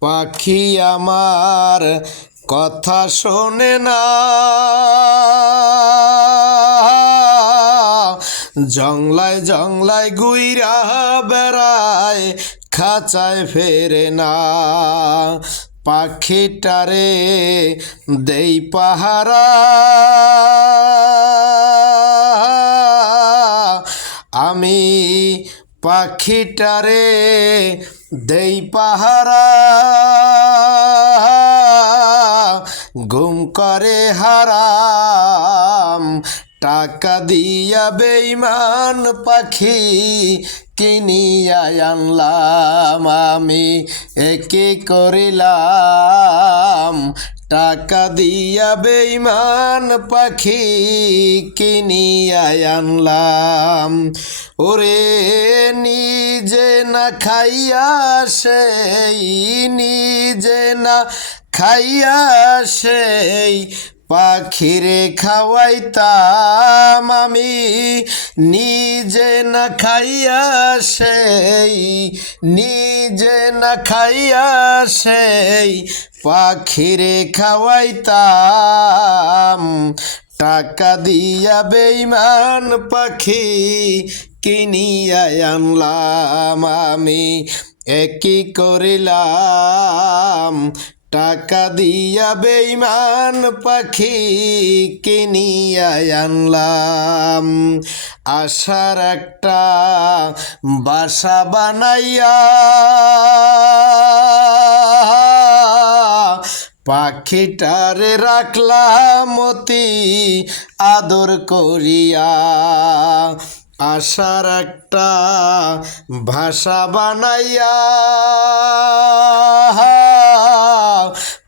পাখি আমার কথা শোনে না। জংলায় জংলায় গুইরা বেড়ায়, খাঁচায় ফেরে না। পাখিটারে দেই পাহারা। আমি পাখিটারে দেই পাহারা গুম করে হারাম। টাকা দিয়া বেইমান পাখি কিনিয়া আনলাম। আমি একে করিলাম। টাকা দিয়া বেইমান পাখি কিনিয়া আনলাম। ওরে নিজে না খাইয়া, সেই নিজে না খাইয়া, সেই পাখিরে খাওয়াইতাম আমি, নিজে না খাইয়া সেই, নিজে না খাইয়া সেই পাখিরে খাওয়াইতাম। টাকা দিয়া বেইমান পাখি কিনিয়া আনলাম আমি, একই করিলাম। টাকা দিয়া বেইমান পাখি কিনিয়া আনলাম। আশার একটা বাসা বানাইয়া পাখিটারে রাখলাম অতি আদর করিয়া। আশার একটা ভাষা বানাইয়া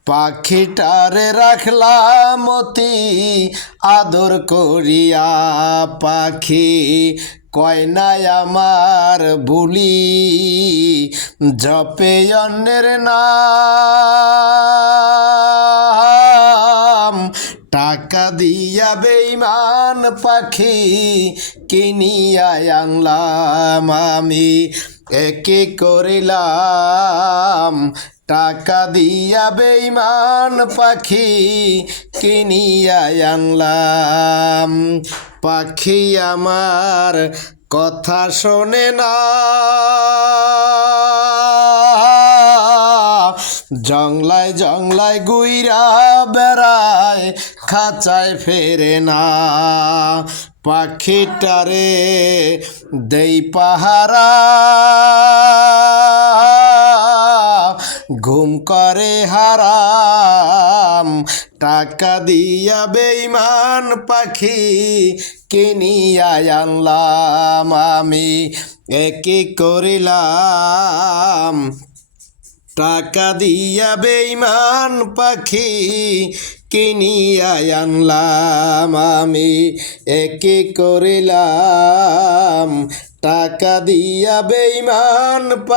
পাখিটারে রাখলাম অতি আদর করিয়া। পাখি কয়নায় আমার বুলি, জপে অন্যের নাম। টাকা দিয়া বেইমান পাখি কিনিয়া আনলাম। আমি একে করিলাম টাকা দিয়া বেইমান পাখি কিনিয়া আনলাম। পাখি আমার কথা শোনে না। জংলায় জংলায় গুইরা বেড়ায়, খাঁচায় ফেরে না। পাখিটারে দেই পাহারা। ঘুম করে হারাম, টাকা দিয়া বেইমান পাখি কিনিয়া আনলাম আমি। একে করিলাম। টাকা দিয়া বেইমান পাখি কিনিয়া আনলাম আমি। একে করিলাম। টাকা দিয়া বেইমান